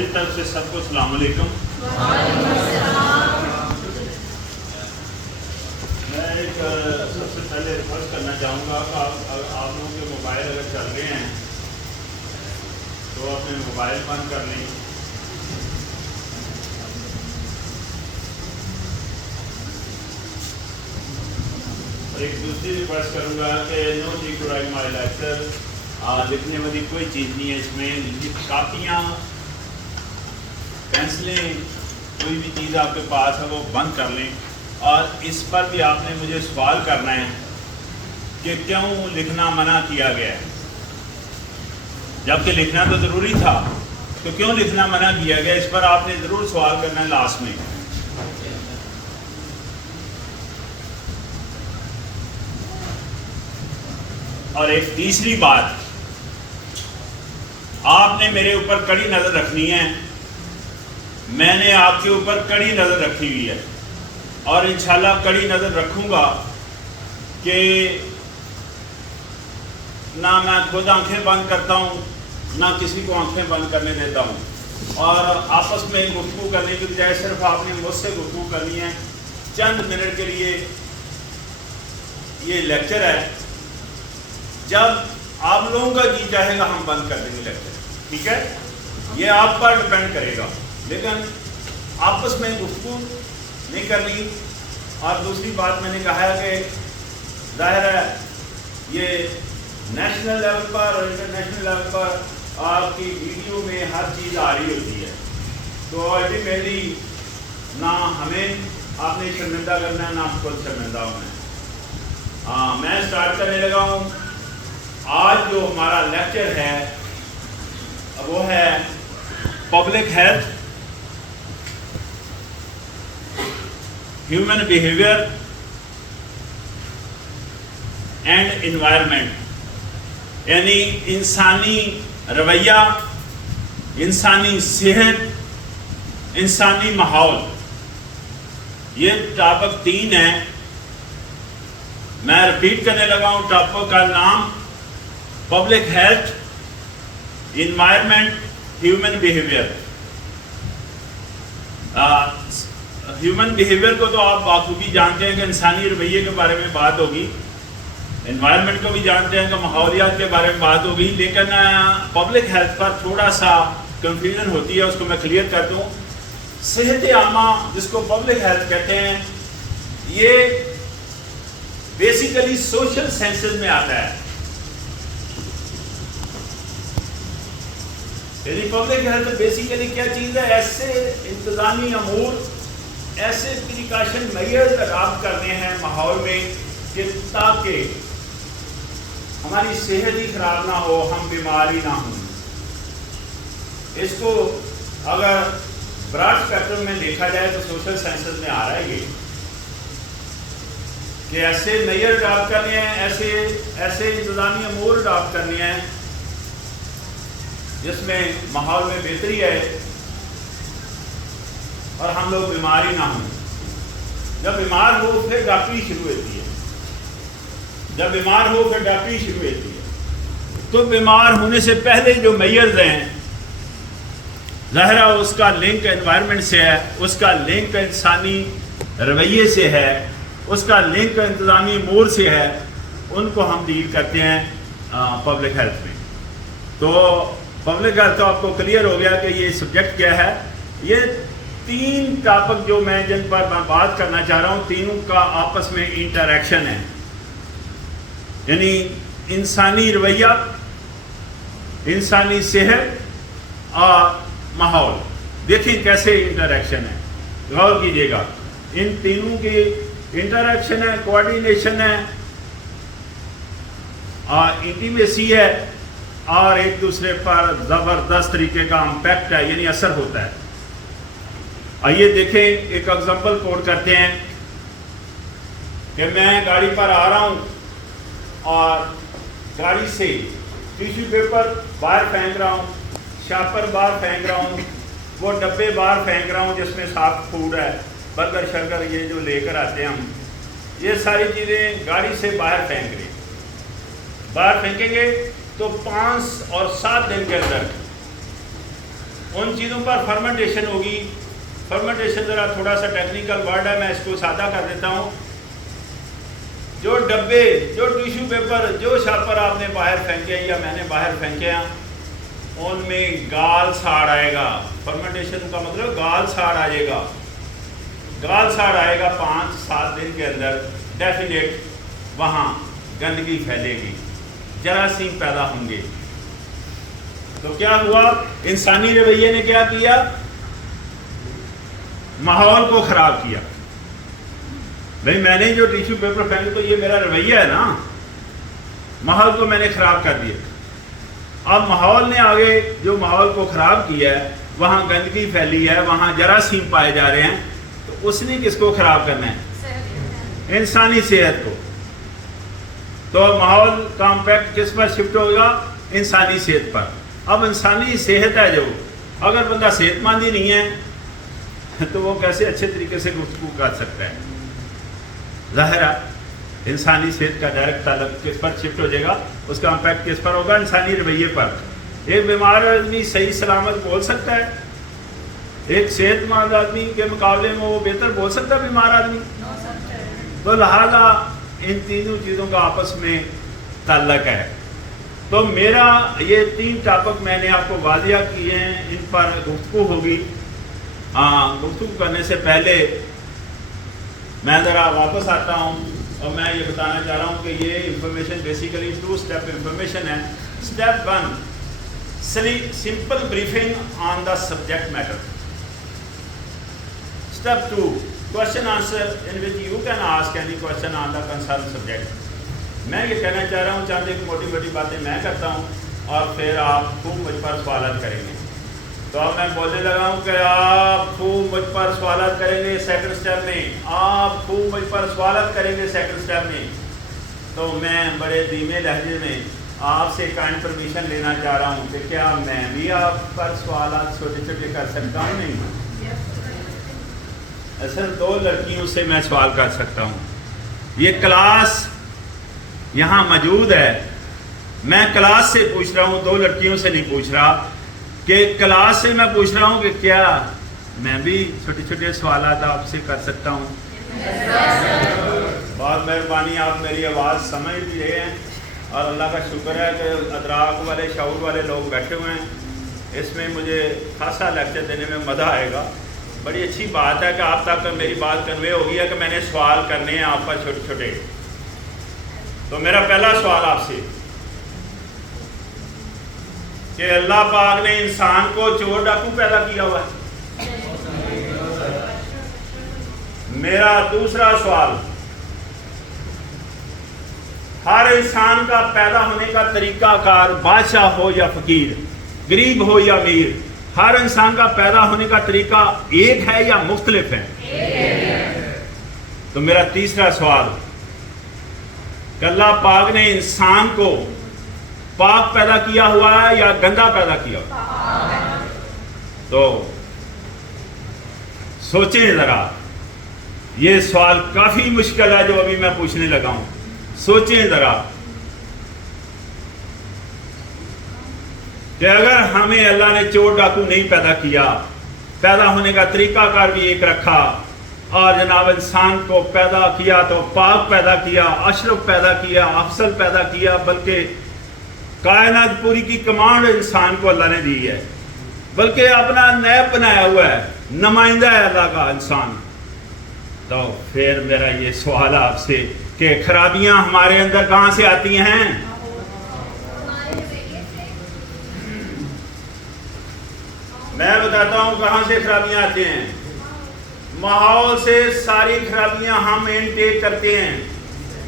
میری طرف سے سب کو السلام علیکم۔ میں ایک سب سے پہلے ریکویسٹ کرنا چاہوں گا کہ آپ لوگوں کے موبائل اگر چل رہے ہیں تو اپنے موبائل بند کر لیں۔ اور ایک دوسری ریکویسٹ کروں گا کہ no need to write my lecture, لکھنے والی کوئی چیز نہیں ہے اس میں، کاپیاں پینسلیں کوئی بھی چیز آپ کے پاس ہے وہ بند کر لیں۔ اور اس پر بھی آپ نے مجھے سوال کرنا ہے کہ کیوں لکھنا منع کیا گیا ہے، جبکہ لکھنا تو ضروری تھا، تو کیوں لکھنا منع کیا گیا، اس پر آپ نے ضرور سوال کرنا ہے لاسٹ میں۔ اور ایک تیسری بات، آپ نے میرے اوپر کڑی نظر رکھنی ہے، میں نے آپ کے اوپر کڑی نظر رکھی ہوئی ہے، اور انشاءاللہ کڑی نظر رکھوں گا کہ نہ میں خود آنکھیں بند کرتا ہوں نہ کسی کو آنکھیں بند کرنے دیتا ہوں، اور آپس میں گفتگو کرنے کی بجائے صرف آپ نے مجھ سے گفتگو کرنی ہے چند منٹ کے لیے۔ یہ لیکچر ہے، جب آپ لوگوں کا جی چاہے گا ہم بند کر دیں گے لیکچر، ٹھیک ہے، یہ آپ پر ڈپینڈ کرے گا، لیکن آپس میں گفتگو نہیں کرنی۔ اور دوسری بات میں نے کہا ہے کہ ظاہر ہے یہ نیشنل لیول پر اور انٹرنیشنل لیول پر آپ کی ویڈیو میں ہر چیز آ رہی ہوتی ہے، تو الٹیمیٹلی نہ ہمیں آپ نے شرمندہ کرنا ہے نہ آپ خود شرمندہ ہونا ہے۔ میں اسٹارٹ کرنے لگا ہوں۔ آج جو ہمارا لیکچر ہے وہ ہے public health, human behaviour and environment, یعنی انسانی رویہ، انسانی صحت، انسانی ماحول۔ یہ ٹاپک 3 ہے، میں ریپیٹ کرنے لگا ہوں۔ ٹاپک کا نام public health, environment, human behaviour. Human behaviour کو تو آپ بخوبی جانتے ہیں کہ انسانی رویے کے بارے میں بات ہوگی، انوائرمنٹ کو بھی جانتے ہیں کہ ماحولیات کے بارے میں بات ہوگی، لیکن پبلک ہیلتھ پر تھوڑا سا کنفیوژن ہوتی ہے، اس کو میں کلیئر کر دوں۔ صحت عامہ جس کو پبلک ہیلتھ کہتے ہیں، یہ بیسیکلی سوشل سائنسز میں آتا ہے۔ یعنی پبلک ہیلتھ بیسیکلی کیا چیز ہے؟ ایسے انتظامی امور، ایسے پریکاشن میئرز اڈاپٹ کرنے ہیں ماحول میں کہ تاکہ ہماری صحت ہی خراب نہ ہو، ہم بیماری نہ ہوں۔ اس کو اگر براڈ اسپیکٹرم میں دیکھا جائے تو سوشل سائنسز میں آ رہا ہے یہ کہ ایسے میئر اڈاپٹ کرنے ہیں، ایسے انتظامی امور اڈاپٹ کرنے ہیں جس میں ماحول میں بہتری ہے اور ہم لوگ بیماری نہ ہوں۔ جب بیمار ہو پھر ڈاکٹری شروع ہوتی ہے، جب بیمار ہو پھر ڈاکٹری شروع ہوتی ہے۔ تو بیمار ہونے سے پہلے جو میئرز ہیں، ظاہر ہے اس کا لنک انوائرمنٹ سے ہے، اس کا لنک انسانی رویے سے ہے، اس کا لنک انتظامی امور سے ہے، ان کو ہم ڈیل کرتے ہیں پبلک ہیلتھ میں۔ تو پبلک ہیلتھ تو آپ کو کلیئر ہو گیا کہ یہ سبجیکٹ کیا ہے۔ یہ 3 ٹاپک جو میں جن پر میں بات کرنا چاہ رہا ہوں، تینوں کا آپس میں انٹریکشن ہے، یعنی انسانی رویہ، انسانی صحت اور ماحول۔ دیکھیں کیسے انٹریکشن ہے، غور کیجیے گا، ان تینوں کی انٹریکشن ہے، کوآرڈینیشن ہے اور انٹیمیسی ہے، اور ایک دوسرے پر زبردست طریقے کا امپیکٹ ہے، یعنی اثر ہوتا ہے۔ آئیے دیکھیں، ایک ایگزامپل کوٹ کرتے ہیں کہ میں گاڑی پر آ رہا ہوں اور گاڑی سے ٹیشو پیپر باہر پھینک رہا ہوں، شاپر باہر پھینک رہا ہوں، وہ ڈبے باہر پھینک رہا ہوں جس میں صاف فوڈ ہے، برگر شرگر یہ جو لے کر آتے ہیں ہم، یہ ساری چیزیں گاڑی سے باہر پھینک رہے ہیں۔ باہر پھینکیں گے تو 5 اور 7 دن کے اندر ان چیزوں پر فرمنٹیشن ہوگی. فرمنٹیشن ذرا تھوڑا سا ٹیکنیکل ورڈ ہے, میں اس کو سادہ کر دیتا ہوں. جو ڈبے, جو ٹیشو پیپر, جو شاپر آپ نے باہر پھینکے یا میں نے باہر پھینکے ہیں, ان میں گال ساڑ آئے گا. فرمنٹیشن کا مطلب گال ساڑ آئے گا. گال ساڑ آئے گا 5-7 دن کے اندر ڈیفینیٹ وہاں گندگی پھیلے گی, جراثیم پیدا ہوں گے. تو کیا ہوا؟ انسانی رویے نے کیا کیا؟ ماحول کو خراب کیا. بھئی میں نے جو ٹیشو پیپر پھینکے تو یہ میرا رویہ ہے نا, ماحول کو میں نے خراب کر دیا. اب ماحول نے آگے جو ماحول کو خراب کیا ہے, وہاں گندگی پھیلی ہے, وہاں جراثیم پائے جا رہے ہیں, تو اس نے کس کو خراب کرنا ہے؟ انسانی صحت کو. تو ماحول کا امپیکٹ کس پر شفٹ ہوگا؟ انسانی صحت پر. اب انسانی صحت ہے جو, اگر بندہ صحت مند ہی نہیں ہے تو وہ کیسے اچھے طریقے سے گفتگو کر سکتا ہے؟ ظاہر ہے انسانی صحت کا ڈائریکٹ تعلق کس پر شفٹ ہو جائے گا, اس کا امپیکٹ کس پر ہوگا؟ انسانی رویے پر. ایک بیمار آدمی صحیح سلامت بول سکتا ہے, ایک صحت مند آدمی کے مقابلے میں وہ بہتر بول سکتا ہے بیمار آدمی. تو لہذا ان تینوں چیزوں کا آپس میں تعلق ہے. تو میرا یہ 3 ٹاپک میں نے آپ کو واضح کیے ہیں, ان پر گفتگو ہوگی. گفتگو کرنے سے پہلے میں ذرا واپس آتا ہوں اور میں یہ بتانا چاہ رہا ہوں کہ یہ انفارمیشن بیسیکلی 2 اسٹیپ انفارمیشن ہے. Step 1 simple briefing on the subject matter. Step 2 question answer in which you can ask any question on the concerned subject. میں یہ کہنا چاہ رہا ہوں, چاند ایک موٹی موٹی باتیں میں کرتا ہوں اور پھر آپ خوب مجھ پر سوالات کریں گے. تو اب میں بولنے لگا ہوں کہ آپ خوب مجھ پر سوالات کریں گے سیکنڈ اسٹیپ میں, آپ خوب مجھ پر سوالات کریں گے سیکنڈ اسٹیپ میں. تو میں بڑے دھیمے لہجے میں آپ سے کائنڈ پرمیشن لینا چاہ رہا ہوں کہ کیا میں بھی آپ پر سوالات چھوٹے چھوٹے کر سکتا ہوں؟ نہیں, اصل 2 لڑکیوں سے میں سوال کر سکتا ہوں. یہ کلاس یہاں موجود ہے, میں کلاس سے پوچھ رہا ہوں, 2 لڑکیوں سے نہیں پوچھ رہا. کہ کلاس سے میں پوچھ رہا ہوں کہ کیا میں بھی چھوٹے چھوٹے سوالات آپ سے کر سکتا ہوں؟ بہت مہربانی, آپ میری آواز سمجھ بھی رہے ہیں اور اللہ کا شکر ہے کہ ادراک والے شعور والے لوگ بیٹھے ہوئے ہیں. اس میں مجھے خاصا لیکچر دینے میں مزہ آئے گا. بڑی اچھی بات ہے کہ آپ تک میری بات کنوے ہو گئی ہے کہ میں نے سوال کرنے ہیں آپ پر چھوٹے چھوٹے. تو میرا پہلا سوال آپ سے کہ اللہ پاک نے انسان کو چور ڈاکو پیدا کیا ہوا ہے. میرا دوسرا سوال, ہر انسان کا پیدا ہونے کا طریقہ کار, بادشاہ ہو یا فقیر, غریب ہو یا امیر, ہر انسان کا پیدا ہونے کا طریقہ ایک ہے یا مختلف ہے؟ تو میرا تیسرا سوال کہ اللہ پاک نے انسان کو پاک پیدا کیا ہوا ہے یا گندا پیدا کیا ہوا ہے؟ تو سوچیں ذرا, یہ سوال کافی مشکل ہے جو ابھی میں پوچھنے لگا ہوں. سوچیں ذرا کہ اگر ہمیں اللہ نے چور ڈاکو نہیں پیدا کیا, پیدا ہونے کا طریقہ کار بھی ایک رکھا, اور جناب انسان کو پیدا کیا تو پاک پیدا کیا, اشرف پیدا کیا, افضل پیدا کیا, بلکہ کائنات پوری کی کمانڈ انسان کو اللہ نے دی ہے, بلکہ اپنا نیب بنایا ہوا ہے, نمائندہ ہے اللہ کا انسان. تو پھر میرا یہ سوال آپ سے کہ خرابیاں ہمارے اندر کہاں سے آتی ہیں؟ میں بتاتا ہوں کہاں سے خرابیاں آتی ہیں. ماحول سے ساری خرابیاں ہم انٹیک کرتے ہیں.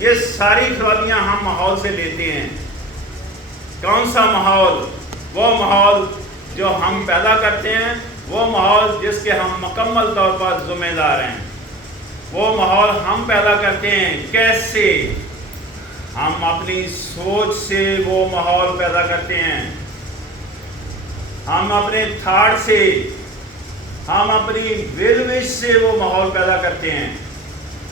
یہ ساری خرابیاں ہم ماحول سے لیتے ہیں. کون سا ماحول؟ وہ ماحول جو ہم پیدا کرتے ہیں, وہ ماحول جس کے ہم مکمل طور پر ذمہ دار ہیں. وہ ماحول ہم پیدا کرتے ہیں. کیسے؟ ہم اپنی سوچ سے وہ ماحول پیدا کرتے ہیں, ہم اپنے تھاٹ سے, ہم اپنی ول وش سے وہ ماحول پیدا کرتے ہیں,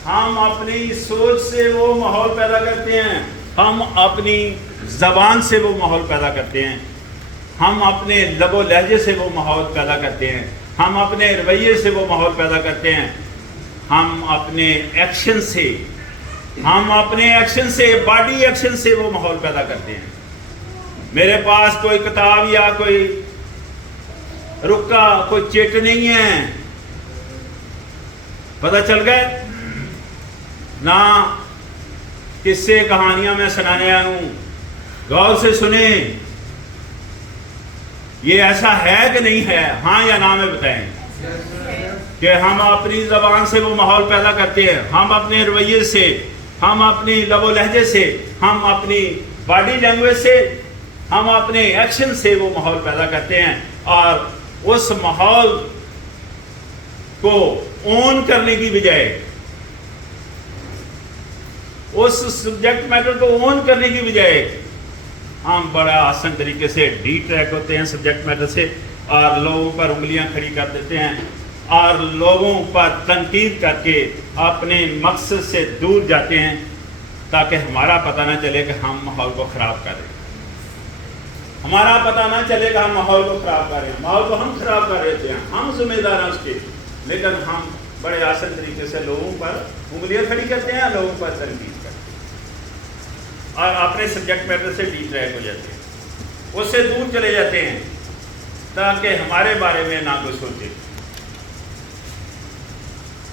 ہم اپنی سوچ سے وہ ماحول پیدا کرتے ہیں, ہم اپنی زبان سے وہ ماحول پیدا کرتے ہیں, ہم اپنے لب و لہجے سے وہ ماحول پیدا کرتے ہیں، ہم اپنے رویے سے وہ ماحول پیدا کرتے ہیں، ہم اپنے ایکشن سے باڈی ایکشن سے وہ ماحول پیدا کرتے ہیں۔ میرے پاس کوئی کتاب یا کوئی رکا، کوئی چٹ نہیں ہے، پتہ چل گئے نہ قصے کہانیاں میں سنانے آیا ہوں، غور سے سنیں یہ ایسا ہے کہ نہیں ہے، ہاں یا نہ میں بتائیں کہ ہم اپنی زبان سے وہ ماحول پیدا کرتے ہیں، ہم اپنے رویے سے، ہم اپنی لب و لہجے سے، ہم اپنی باڈی لینگویج سے، ہم اپنے ایکشن سے وہ ماحول پیدا کرتے ہیں، اور اس ماحول کو اون کرنے کی بجائے، اس سبجیکٹ میٹر کو اون کرنے کی بجائے ہم بڑا آسان طریقے سے ڈی ٹریک ہوتے ہیں سبجیکٹ میٹر سے، اور لوگوں پر انگلیاں کھڑی کر دیتے ہیں، اور لوگوں پر تنقید کر کے اپنے مقصد سے دور جاتے ہیں، تاکہ ہمارا پتہ نہ چلے کہ ہم ماحول کو خراب کر رہے ہیں، ہمارا پتہ نہ چلے کہ ہم ماحول کو خراب کر رہے ہیں، ماحول کو ہم خراب کر رہے ہیں، ہم ذمہ دار ہیں اس کے، لیکن ہم بڑے آسان طریقے سے لوگوں پر انگلیاں کھڑی کرتے ہیں، لوگوں پر تنقید کرتے ہیں، اور اپنے سبجیکٹ میٹر سے ڈی ٹریک ہو جاتے ہیں، اس سے دور چلے جاتے ہیں، تاکہ ہمارے بارے میں نہ کوئی سوچے،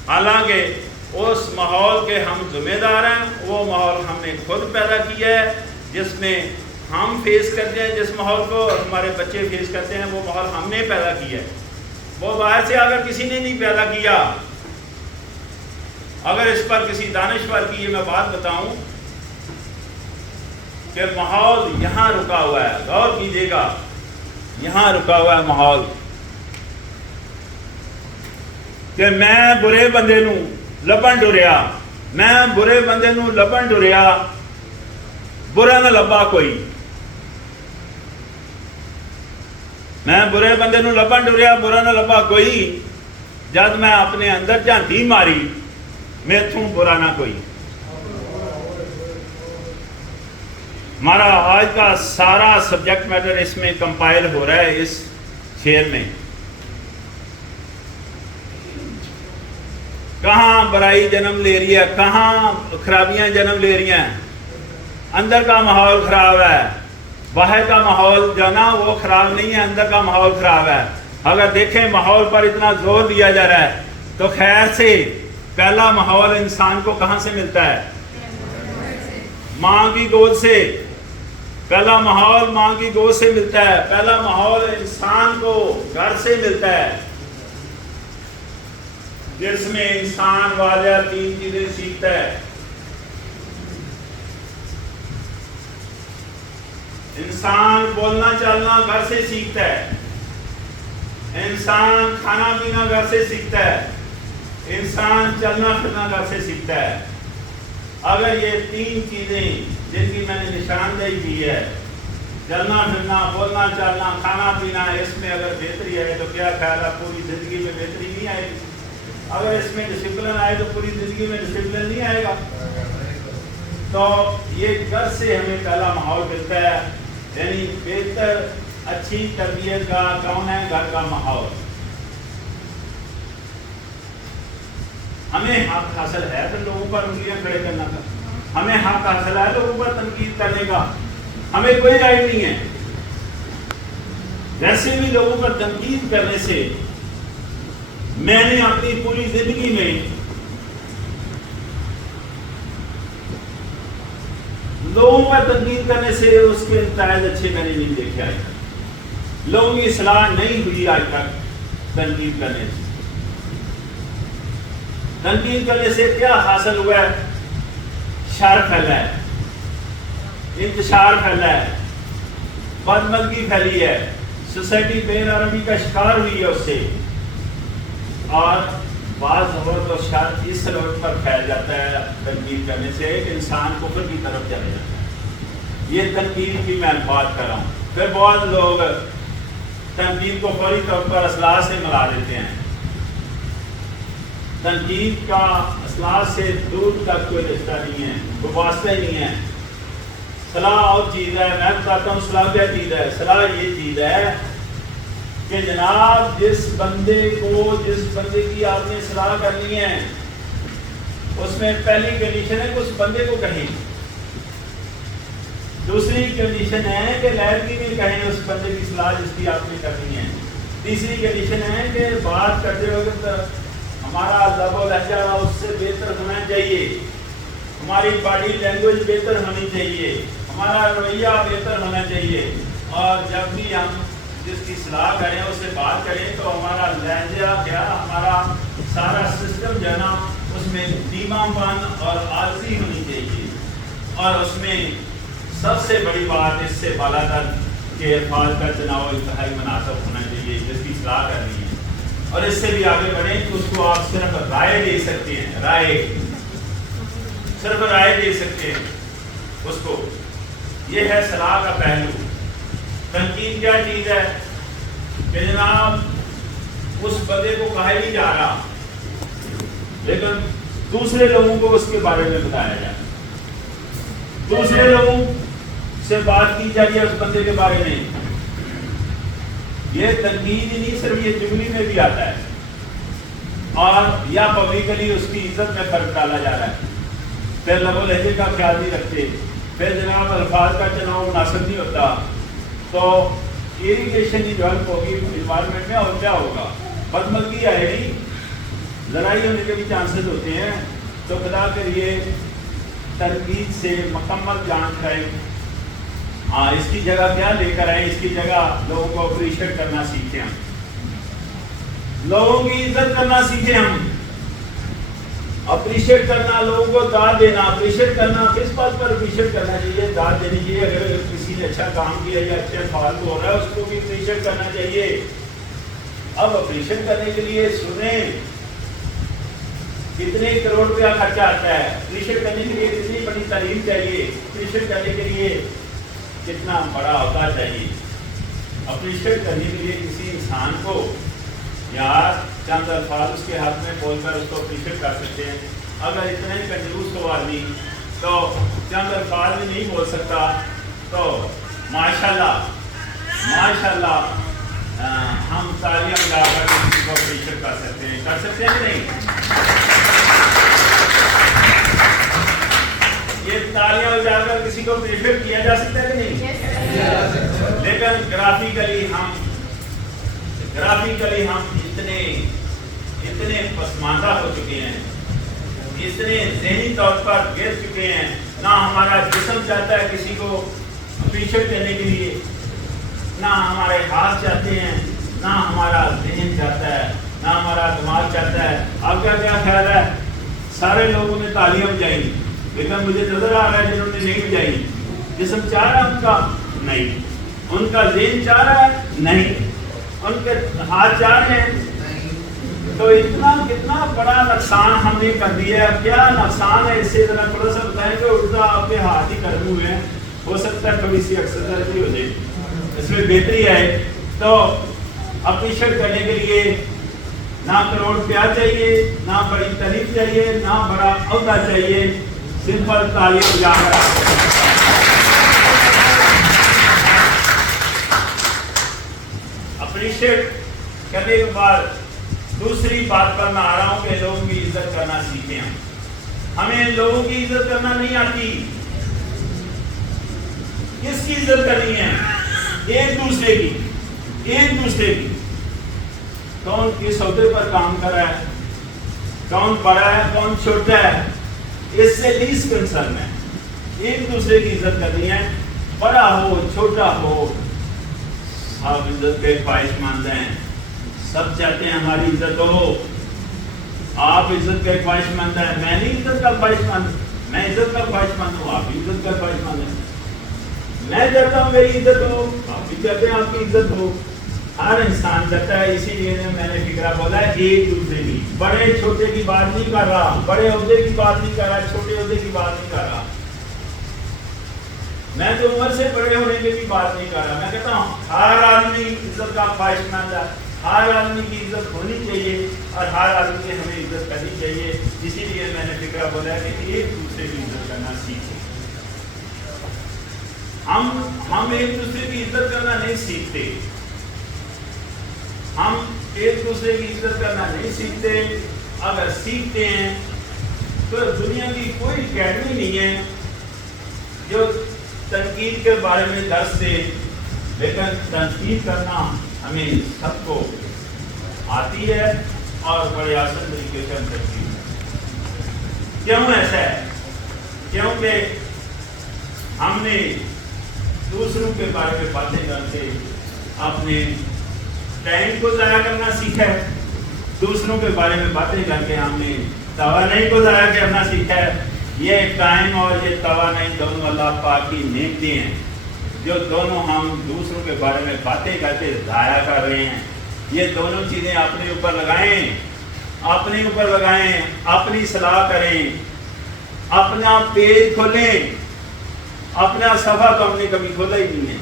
حالانکہ اس ماحول کے ہم ذمہ دار ہیں، وہ ماحول ہم نے خود پیدا کیا ہے، جس میں ہم فیس کرتے ہیں، جس ماحول کو ہمارے بچے فیس کرتے ہیں، وہ ماحول ہم نے پیدا کیا ہے، وہ باہر سے اگر کسی نے نہیں پیدا کیا۔ اگر اس پر کسی دانشور کی یہ میں بات بتاؤں کہ ماحول یہاں رکا ہوا ہے، غور کیجیے گا، یہاں رکا ہوا ہے ماحول، کہ میں برے بندے نو لبن ڈریا، میں برے بندے نو لبن ڈریا، برا نہ لبا کوئی، میں برے بندے نو لبن ڈریا، برا نہ لبا کوئی، جد میں اپنے اندر جھانتی ماری، میتھوں برا نہ کوئی۔ ہمارا آج کا سارا سبجیکٹ میٹر اس میں کمپائل ہو رہا ہے، اس شعر میں، کہاں برائی جنم لے رہی ہے، کہاں خرابیاں جنم لے رہی ہیں، اندر کا ماحول خراب ہے، باہر کا ماحول جو نا وہ خراب نہیں ہے، اندر کا ماحول خراب ہے۔ اگر دیکھیں ماحول پر اتنا زور دیا جا رہا ہے، تو خیر سے پہلا ماحول انسان کو کہاں سے ملتا ہے؟ ماں کی گود سے، پہلا ماحول ماں کی گود سے ملتا ہے، پہلا ماحول انسان کو گھر سے ملتا ہے، جس میں انسان واضح 3 چیزیں سیکھتا ہے۔ انسان بولنا چلنا گھر سے سیکھتا ہے، انسان کھانا پینا گھر سے سیکھتا ہے، انسان چلنا پھرنا گھر سے سیکھتا ہے۔ اگر یہ 3 چیزیں جن کی میں نے نشاندہی کی ہے، چلنا پھرنا، بولنا چلنا، کھانا پینا، اس میں اگر بہتری آئے تو کیا خیال ہے پوری زندگی میں بہتری نہیں آئے گی؟ اگر اس میں ڈسپلن آئے تو پوری زندگی میں ڈسپلن نہیں آئے گا۔ تو یہ گھر سے ہمیں پہلا ماحول ملتا ہے، یعنی بہتر اچھی تربیت کا کون ہے؟ گھر کا ماحول۔ ہمیں حق حاصل ہے تو لوگوں پر انگلیاں کھڑے کرنا کا، ہمیں حق حاصل ہے لوگوں پر تنقید کرنے کا، ہمیں کوئی رائٹ نہیں ہے۔ ویسے بھی لوگوں پر تنقید کرنے سے میں نے اپنی پوری زندگی میں لوگوں پر تنقید کرنے سے اس کے نتائج اچھے میں نے نہیں دیکھے آج تک، لوگوں کی اصلاح نہیں ہوئی آج تک تنقید کرنے سے۔ تنقید کرنے سے کیا حاصل ہوا ہے؟ شر پھیلا ہے، انتشار پھیلا ہے، بدمزگی پھیلی ہے، سوسائٹی بے نرمی کا شکار ہوئی ہے اس سے، اور بعض دفعہ تو شر اس سبب پر پھیل جاتا ہے تنقید کرنے سے کہ انسان کفر کی طرف چلے جاتا ہے۔ یہ تنقید کی میں بات کر رہا ہوں۔ پھر بہت لوگ تنقید کو فوری طور پر اصلاح سے ملا دیتے ہیں، تنقید کا اصلاح سے دور تک کوئی رشتہ نہیں ہے، کوئی واسطہ ہی نہیں ہے۔ صلاح اور چیز ہے. میں بتاتا ہوں صلاح کیا چیز ہے. صلاح یہ چیز ہے کہ جناب جس بندے کی آپ نے صلاح کرنی ہے اس میں پہلی کنڈیشن ہے کہ اس بندے کو کہیں. دوسری کنڈیشن ہے کہ لائبریری میں کہیں اس بندے کی صلاح جس کی آپ نے کرنی ہے. تیسری کنڈیشن ہے کہ بات کرتے وقت ہمارا لب و لہجہ اس سے بہتر ہونا چاہیے, ہماری باڈی لینگویج بہتر ہونی چاہیے, ہمارا رویہ بہتر ہونا چاہیے, اور جب بھی ہم جس کی صلاح کریں اس سے بات کریں تو ہمارا لہجہ کیا, ہمارا سارا سسٹم جو ہے نا اس میں دھیما پن اور عاجزی ہونی چاہیے. اور اس میں سب سے بڑی بات اس سے بالا تر کے الفاظ کا چناؤ انتہائی مناسب ہونا چاہیے جس کی صلاح کرنی ہے. اور اس سے بھی آگے بڑھیں کہ اس کو آپ صرف رائے دے سکتے ہیں, صرف رائے دے سکتے ہیں اس کو. یہ ہے صلاح کا پہلو. تنقید کیا چیز ہے کہ جناب اس بندے کو کہا نہیں جا رہا لیکن دوسرے لوگوں کو اس کے بارے میں بتایا جائے, دوسرے لوگوں سے بات کی جائے اس بندے کے بارے میں. یہ تنقید ہی نہیں, صرف یہ جملی میں بھی آتا ہے, اور یا پبلکلی اس کی عزت میں فرق ڈالا جا رہا ہے. پھر لب و لہجے کا خیال نہیں رکھتے, پھر جناب الفاظ کا چناؤ مناسب نہیں ہوتا, تو اریگیشن ہی ڈیولپ ہوگی انوائرمنٹ میں. اور کیا ہوگا, بدملکی آئے گی, لڑائی ہونے کے بھی چانسز ہوتے ہیں. تو خدا کریے تنقید سے مکمل جانچ کریں. ہاں اس کی جگہ کیا لے کر آئیں, اس کی جگہ لوگوں کو اپریشیٹ کرنا سیکھیں, ہم لوگوں کی عزت کرنا سیکھیں, ہم اپریشیٹ کرنا, لوگوں کو داد دینا. اپریشیٹ کرنا کس بات پر اپریشیٹ کرنا چاہیے, داد دینی چاہیے. اگر کسی نے اچھا کام کیا یا اچھے فالتو ہو رہا ہے اس کو بھی اپریشیٹ کرنا چاہیے. اب اپریشیٹ کرنے کے لیے سنیں کتنے کروڑ روپیہ خرچہ آتا ہے, اپریشیٹ کرنے کے لیے کتنی بڑی تعلیم چاہیے, اپریشیٹ کرنے کے لیے کتنا بڑا عہدہ چاہیے. اپریشیٹ کرنے کے لیے کسی انسان کو یار چند الفاظ اس کے ہاتھ میں بول کر اس کو اپریشیٹ کر سکتے ہیں. اگر اتنا ہی کنجوس ہو آدمی تو چند الفاظ بھی نہیں بول سکتا, تو ماشاءاللہ ماشاءاللہ ہم تالیاں بجا کر کسی کو اپریشیٹ کر سکتے ہیں کہ نہیں. یہ تالیاں بجا کر کسی کو اپریشیٹ کیا جا سکتا ہے کہ نہیں. لیکن گرافیکلی ہم اتنے پسماندہ ہو چکے ہیں, اتنے ذہنی طور پر گر چکے ہیں, نہ ہمارا جسم چاہتا ہے کسی کو اپریشیٹ کرنے کے لیے, نہ ہمارے ہاتھ چاہتے ہیں, نہ ہمارا ذہن چاہتا ہے, نہ ہمارا دماغ چاہتا ہے. آپ کا کیا خیال ہے, سارے لوگوں نے تالیاں بجائی لیکن مجھے نظر آ رہا ہے جنہوں نے نہیں بجائی, جسم چاہ رہا ہے ان کا نہیں, ان کا ذہن چاہ رہا ہے نہیں, ان کے ہاتھ چاہ رہے ہیں. تو اتنا کتنا بڑا نقصان ہم نے کر دیا ہے. کیا نقصان ہے اس سے ذرا تھوڑا سا بتائیں کہ الٹا آپ کے ہاتھ ہی قدم ہوئے ہیں, ہو سکتا ہے تھوڑی سی ایکسرسائز بھی ہو جائے, اس میں بہتری ہے. تو اپریشیٹ کرنے کے لیے نہ کروڑ روپیہ چاہیے, نہ بڑی تعریف چاہیے, نہ بڑا عہدہ چاہیے, سمپل تالیاں بجا کر. اپریشیٹ کرنے کے بعد دوسری بات پر میں آ رہا ہوں کہ لوگوں کی عزت کرنا سیکھیں. ہمیں لوگوں کی عزت کرنا نہیں آتی. کس کی عزت کرنی ہے, ایک دوسرے کی. کون کس عہدے پر کام کر رہا ہے, کون بڑا ہے کون چھوٹا ہے, اس سے لیس کنسرن ہے. ایک دوسرے کی عزت کرنی ہے, بڑا ہو چھوٹا ہو, آپ عزت کے خواہش مند ہیں, سب چاہتے ہیں ہماری عزت ہو. آپ عزت کے خواہش مند ہیں, میں نہیں عزت کا خواہش مند, میں عزت کا خواہش مند ہوں, آپ بھی عزت کا خواہش مند ہیں. میں چاہتا ہوں میری عزت ہو, آپ بھی چاہتے ہیں آپ کی عزت ہو. ہر انسان چاہتا ہے. اسی لیے میں نے فکرہ بولا ہے ایک دوسرے کی. بڑے چھوٹے کی بات نہیں کر رہا, بڑے عہدے کی بات نہیں کر رہا, چھوٹے عہدے کی بات نہیں کر رہا. میں تو عمر سے بڑے ہونے کی بھی بات نہیں کر رہا. میں کہتا ہوں ہر آدمی عزت کا خواہش مند ہے, ہر آدمی کی عزت ہونی چاہیے, اور ہر آدمی کی ہمیں عزت کرنی چاہیے. اسی لیے میں نے فکرہ بولا ہے کہ ایک دوسرے کی عزت کرنا سیکھیں. ہم ایک دوسرے کی عزت کرنا نہیں سیکھتے، ہم ایک دوسرے کی عزت کرنا نہیں سیکھتے. اگر سیکھتے ہیں تو دنیا کی کوئی اکیڈمی نہیں ہے جو تنقید کے بارے میں درس دے، لیکن تنقید کرنا ہمیں سب کو آتی ہے اور بڑے آسان طریقے سے ہم کرتی ہیں. کیوں ایسا ہے؟ کیونکہ ہم نے دوسروں کے بارے میں باتیں کر کے اپنے ٹائم کو ضائع کرنا سیکھا ہے. دوسروں کے بارے میں باتیں کر کے ہم نے توانائی کو ضائع کرنا سیکھا ہے. یہ ٹائم اور یہ توانائی دونوں اللہ پاک کی نعمتیں ہیں جو دونوں ہم دوسروں کے بارے میں باتیں کر کے ضائع کر رہے ہیں. یہ دونوں چیزیں اپنے اوپر لگائیں، اپنے اوپر لگائیں، اپنی اصلاح کریں، اپنا پیج کھولیں. اپنا صفحہ تو ہم نے کبھی کھولا ہی نہیں ہے.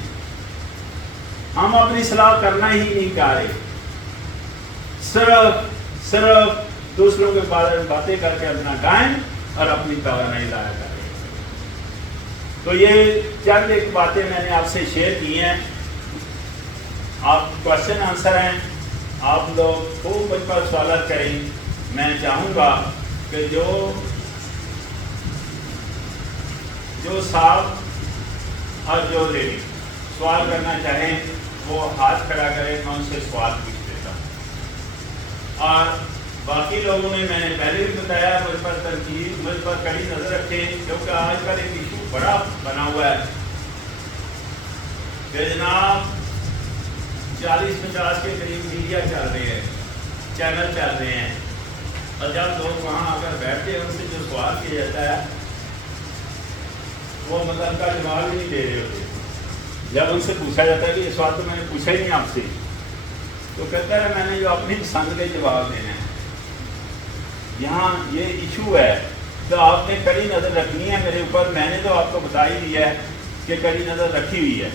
ہم اپنی اصلاح کرنا ہی نہیں چاہ رہے، صرف دوسروں کے بارے میں باتیں کر کے اپنا گائیں اور اپنی توانائی ضائع کر رہے ہیں. تو یہ چند ایک باتیں میں نے آپ سے شیئر کی ہیں. آپ کوشچن آنسر ہیں، آپ لوگ خوب مجھ پر سوالات کریں. میں چاہوں گا کہ جو صاحب اور جو لیڈی سوال کرنا چاہیں وہ ہاتھ کھڑا کریں، میں ان سے سوال پوچھ دیتا ہوں. اور باقی لوگوں نے، میں نے پہلے بھی بتایا، مجھ پر تنقید، مجھ پر کڑی نظر رکھیں، کیونکہ آج کل ایک ایشو بڑا بنا ہوا ہے کہ جناب 40-50 کے قریب میڈیا چل رہے ہیں، چینل چل رہے ہیں، اور جب لوگ وہاں آ کر بیٹھتے ہیں ان سے جو سوال کیا جاتا ہے وہ مطلب کا جواب ہی نہیں دے رہے ہوتے. جب ان سے پوچھا جاتا ہے کہ یہ سوال تو میں نے پوچھا ہی نہیں آپ سے، تو کہتا ہے میں نے جو اپنی پسند کے جواب دینے ہیں. یہاں یہ ایشو ہے تو آپ نے کڑی نظر رکھنی ہے میرے اوپر. میں نے تو آپ کو بتا ہی دیا ہے کہ کڑی نظر رکھی ہوئی ہے.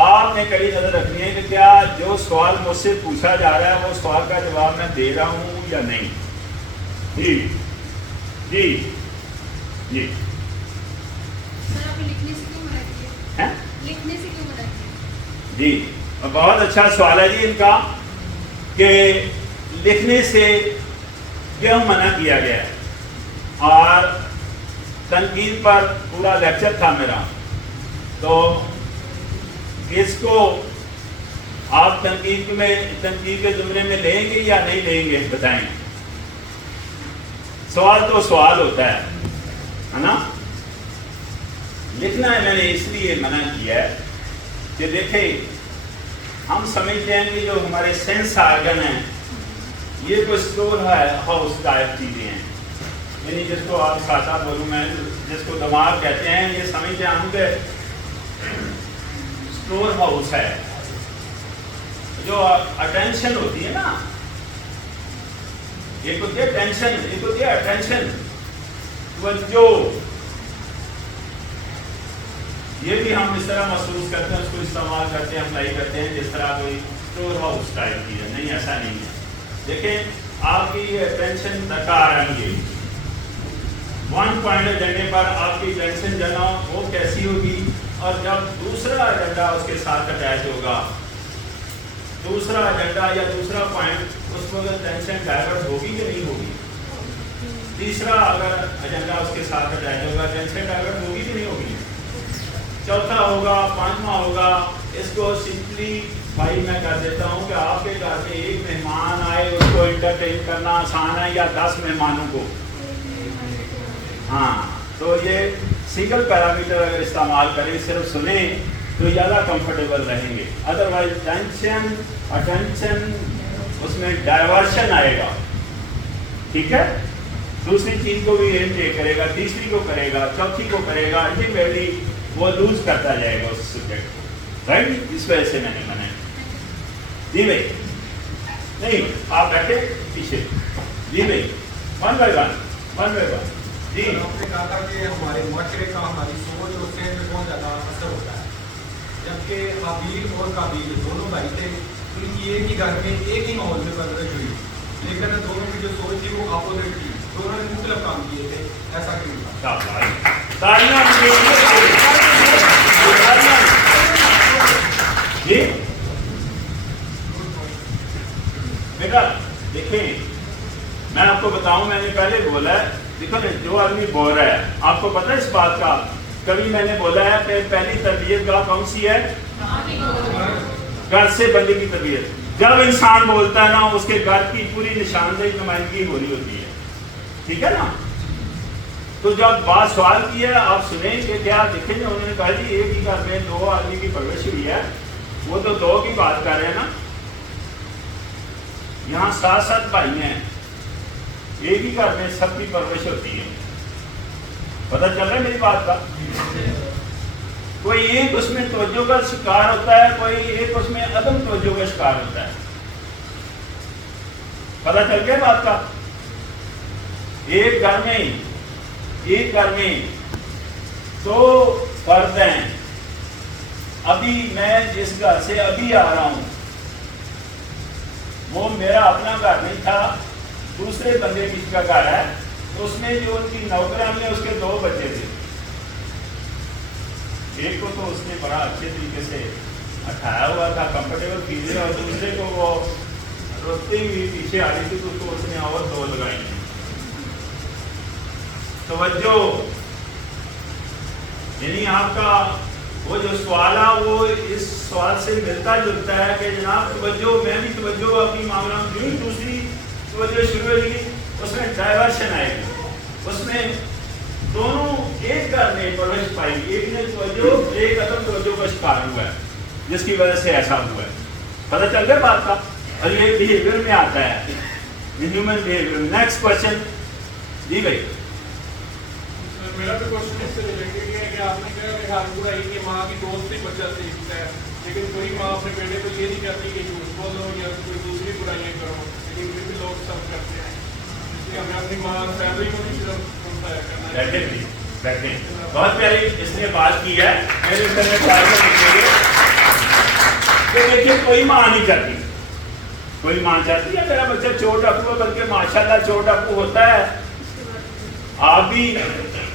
آپ نے کڑی نظر رکھنی ہے کہ کیا جو سوال مجھ سے پوچھا جا رہا ہے وہ سوال کا جواب میں دے رہا ہوں یا نہیں. جی جی جی جی بہت اچھا سوال ہے جی ان کا کہ لکھنے سے کیوں منع کیا گیا ہے. اور تنقید پر پورا لیکچر تھا میرا، تو اس کو آپ تنقید کے زمرے میں لیں گے یا نہیں لیں گے بتائیں. سوال تو سوال ہوتا ہے نا. لکھنا ہے میں نے اس لیے منع کیا ہے کہ دیکھیں ہم سمجھتے ہیں کہ جو ہمارے سینس آرگن ہیں یہ کوئی اسٹور ہاؤس ٹائپ چیزیں ہیں، یعنی جس کو آپ ساتھ بولوں میں، جس کو دماغ کہتے ہیں، یہ سمجھتے ہیں ہم کہ اسٹور ہاؤس ہے. جو اٹینشن ہوتی ہے نا، ایک ہوتی ہے ٹینشن، ایک ہوتی ہے اٹینشن، توجہ. یہ بھی ہم اس طرح محسوس کرتے ہیں، اس کو استعمال کرتے ہیں، اپلائی کرتے ہیں جس طرح کوئی اسٹور ہاؤس ٹائپ کی ہے. نہیں، ایسا نہیں ہے. دیکھیں آپ کی ٹینشن درکار آئیں گے، ون پوائنٹ ایجنڈے پر آپ کی ٹینشن جو ہے نا وہ کیسی ہوگی، اور جب دوسرا ایجنڈا اس کے ساتھ اٹیچ ہوگا، دوسرا ایجنڈا یا دوسرا پوائنٹ، اس کو اگر ٹینشن ڈائیورٹ ہوگی کہ نہیں ہوگی. تیسرا اگر ایجنڈا اس کے ساتھ اٹیچ ہوگا، ٹینشن ڈائیورٹ ہوگی کہ نہیں ہوگی. چوتھا ہوگا، پانچواں ہوگا. اس کو سمپلی بھائی میں کر دیتا ہوں کہ آپ کے گھر میں ایک مہمان آئے، اس کو انٹرٹین کرنا آسان ہے یا 10 مہمانوں کو؟ ہاں، تو یہ سنگل پیرامیٹر اگر استعمال کریں، صرف سنیں تو زیادہ کمفرٹیبل رہیں گے. ادروائز ٹینشن اٹینشن اس میں ڈائیورشن آئے گا. ٹھیک ہے، دوسری چیز کو بھی انٹیک کرے گا، تیسری کو کرے گا، چوتھی کو کرے گا، الٹیمیٹلی وہ لوز کرتا جائے گا اس سبجیکٹ کو. رائٹ، اس وجہ سے میں نے منع. جی بھائی نہیں، آپ بیٹھے پیچھے. جی بھائی ون بائی ون. جی آپ نے کہا تھا کہ ہمارے معاشرے کا، ہماری سوچ اور ذہن میں بہت زیادہ اثر ہوتا ہے. جبکہ حابیل اور قابیل دونوں بھائی تھے، ان کی ایک ہی گھر میں ایک ہی ماحول میں پرورش ہوئی، لیکن دونوں کی جو سوچ تھی وہ اپوزٹ تھی. دونوں نے مختلف کام کیے تھے. ایسا کیوں تھا؟ تالیاں جی بیٹا دیکھیں، میں آپ کو بتاؤں، میں نے پہلے بولا ہے، دیکھو جو آدمی بول رہا ہے آپ کو پتہ ہے اس بات کا، کبھی میں نے بولا ہے کہ پہلی تربیت گاہ کون سی ہے؟ گھر سے بندے کی تربیت. جب انسان بولتا ہے نا اس کے گھر کی پوری نشاندہی نمائندگی ہو رہی ہوتی ہے، ٹھیک ہے نا. تو جب بات سوال کی ہے آپ سنیں کہ کیا دیکھیں، انہوں نے کہا جی ایک ہی گھر میں 2 آدمی کی پرورش ہوئی ہے، وہ تو 2 کی بات کر رہے ہیں نا. یہاں 7 بھائی ہیں، ایک ہی گھر میں سب کی پرورش ہوتی ہے. پتہ چل رہا ہے میری بات کا؟ کوئی ایک اس میں توجہ کا شکار ہوتا ہے، کوئی ایک اس میں عدم توجہ کا شکار ہوتا ہے. پتہ چل گیا بات کا؟ ایک گھر میں 2 فرد ہیں. ابھی میں جس گھر سے ابھی آ رہا ہوں وہ میرا اپنا گھر نہیں تھا، دوسرے بندے کسی کا گھر ہے. اس میں جو ان کی نوکرانی ہے اس کے 2 بچے تھے. ایک کو تو اس نے بڑا اچھے طریقے سے اٹھایا ہوا تھا، کمفرٹیبل فیل ہے، اور دوسرے کو وہ روتی ہوئی پیچھے آ رہی تھی تو اس کو اس نے اور 2 لگائی ہیں. توجہ، یعنی آپ کا وہ جو سوال ہے وہ اس سوال سے ملتا جلتا ہے کہ جناب توجہ، میں بھی توجہ اپنی معاملہ میں دوسری توجہ شروع ہوگی، اس میں ڈائیورشن آئے گی. اس میں دونوں ایک گھر میں پرورش پائی، ایک نے توجہ، ایک عدم توجہ کا شکار ہوا ہے جس کی وجہ سے ایسا ہوا ہے. پتہ چل گیا بات کا؟ اور یہ بیہیویئر میں آتا ہے، ہیومن بیہیویئر. نیکسٹ کوشچن جی بھائی. میرا بھی کوشچن اس سے ریلیٹڈ ہے کہ آپ نے کہا کہ ہر برائی کی ماں کی دوست سے بچہ سیکھتا ہے، لیکن کوئی ماں اپنے بیٹے کو یہ نہیں کہتی کہ جھوٹ بولو یا کوئی دوسری برائیاں کرو، لیکن پھر بھی لوگ سب کرتے ہیں. اس لیے ہمیں اپنی ماں فیملی کو نہیں صرف منتخب کرنا ہے. بیٹھیں، بہت پیاری اس نے بات کی ہے. میرے اندر میں کہ دیکھیے کوئی ماں نہیں چاہتی، کوئی ماں چاہتی ہے میرا بچہ چور ڈاکو ہے، بلکہ ماشاءاللہ چور ڈاکو ہوتا ہے. آپ بھی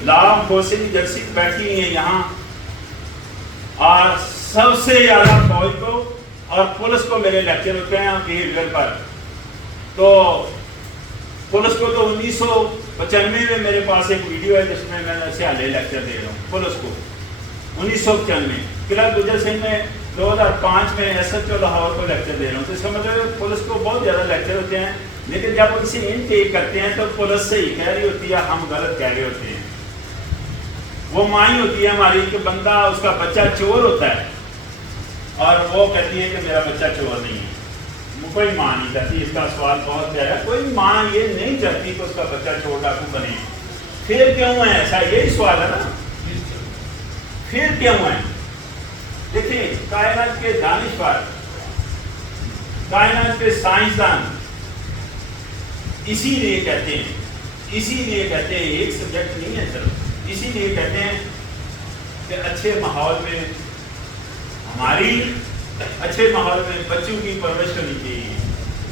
لام کوسری جرسی بیٹھی ہیں یہاں، اور سب سے زیادہ فوج کو اور پولیس کو میرے لیکچر ہوتے ہیں بیہیویئر پر. تو پولیس کو تو 1995 میں میرے پاس ایک ویڈیو ہے جس میں میں اسے حالے لیکچر دے رہا ہوں. پولیس کو 1995 قلعہ گجر سنگھ میں 2005 میں ایس ایچ او لاہور کو لیکچر دے رہا ہوں. تو اس کا مطلب پولیس کو بہت زیادہ لیکچر ہوتے ہیں، لیکن جب ان سے انٹیک کرتے ہیں تو پولیس صحیح کہہ رہی ہوتی ہے، ہم غلط کہہ رہے ہوتے ہیں. وہ ماں ہی ہوتی ہے ہماری کہ بندہ اس کا بچہ چور ہوتا ہے اور وہ کہتی ہے کہ میرا بچہ چور نہیں ہے. کوئی ماں نہیں چاہتی. اس کا سوال بہت پیارا ہے. کوئی ماں یہ نہیں چاہتی کہ اس کا بچہ چور ڈاکو بنے. پھر کیوں ہے ایسا؟ یہی سوال ہے نا، پھر کیوں ہے؟ دیکھیں کائنات کے دانشور، کائنات کے سائنسدان اسی لیے کہتے ہیں ایک سبجیکٹ نہیں ہے صرف، اسی لیے کہتے ہیں کہ اچھے ماحول میں بچوں کی پرورش ہونی چاہیے.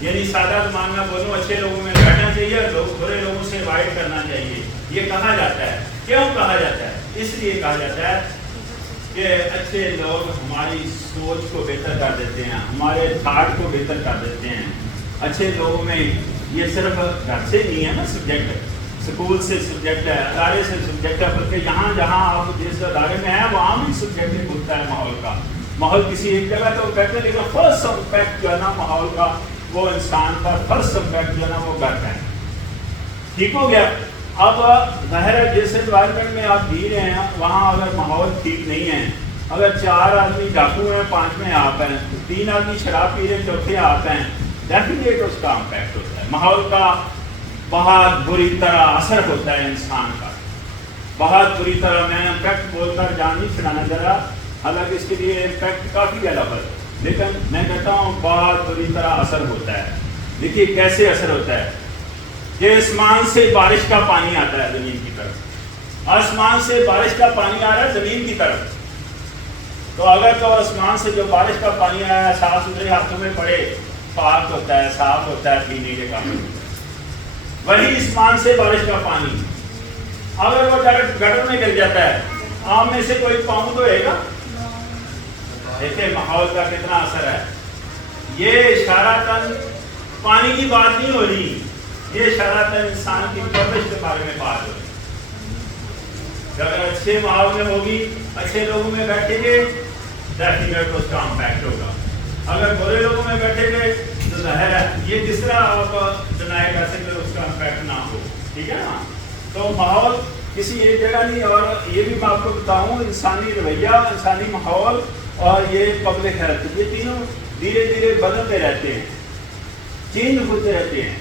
یعنی سادہ زبان میں بولوں، اچھے لوگوں میں بیٹھنا چاہیے، لوگ برے لوگوں سے اوائڈ کرنا چاہیے. یہ کہا جاتا ہے. کیوں کہا جاتا ہے؟ اس لیے کہا جاتا ہے کہ اچھے لوگ ہماری سوچ کو بہتر کر دیتے ہیں، ہمارے تھاٹ کو بہتر کر دیتے ہیں. اچھے لوگوں میں یہ صرف گھر سے نہیں ہے نا سبجیکٹ، سکول سے سبجیکٹ ہے، ادارے سے سبجیکٹ ہے، بلکہ جہاں آپ جس ادارے میں ہیں وہاں بھی سبجیکٹ ہوتا ہے ماحول کا. ماحول کسی ایک جگہ تو کہتے ہیں، لیکن فرسٹ امپیکٹ جو ہے نا ماحول کا وہ انسان پر فرسٹ امپیکٹ جو ہے نا وہ گھر کا ہے. ٹھیک ہو گیا؟ اب ظاہر ہے جس انوائرمنٹ میں آپ جی رہے ہیں وہاں اگر ماحول ٹھیک نہیں ہے، اگر 4 آدمی ڈاکو ہیں، 5ویں آپ ہیں، 3 آدمی شراب پی رہے ہیں، 4تھے آپ ہیں، ڈیفینیٹ اس کا امپیکٹ ہوتا ہے. ماحول کا بہت بری طرح اثر ہوتا ہے انسان کا، بہت بری طرح. میں امپیکٹ بول کر جان نہیں چھڑانا ذرا، حالانکہ اس کے لیے امپیکٹ کافی ہے لفظ، لیکن میں کہتا ہوں بہت بری طرح اثر ہوتا ہے. دیکھیے کیسے اثر ہوتا ہے کہ آسمان سے بارش کا پانی آتا ہے زمین کی طرف، آسمان سے بارش کا پانی آ رہا ہے زمین کی طرف. تو اگر تو آسمان سے جو بارش کا پانی آیا ہے صاف ستھرے ہاتھوں میں پڑے، پاک ہوتا ہے، صاف ہوتا ہے، پینے کے قابل. وہی آسمان سے بارش کا پانی اگر وہ ڈائریکٹ گٹر میں گر جاتا ہے آپ میں سے کوئی پاؤں تو ہے گا. دیکھیں ماحول کا کتنا اثر ہے. یہ اشارتاً پانی کی بات نہیں ہو رہی, یہ اشارتاً انسان کی پرورش کے بارے میں بات ہو رہی. اگر اچھے ماحول میں ہوگی, اچھے لوگوں میں بیٹھیں گے, ڈیفینیٹ اس کا امپیکٹ ہوگا. اگر برے لوگوں میں بیٹھیں گے تو ظاہر ہے یہ کس طرح آپ ڈینائی کر سکتے اس کا امپیکٹ نہ ہو. ٹھیک ہے نا. تو ماحول کسی ایک جگہ نہیں, اور یہ بھی میں آپ کو بتاؤں انسانی رویہ, انسانی ماحول اور یہ پبلک ہیلتھ, یہ تینوں دھیرے دھیرے بدلتے رہتے ہیں, چینج ہوتے رہتے ہیں.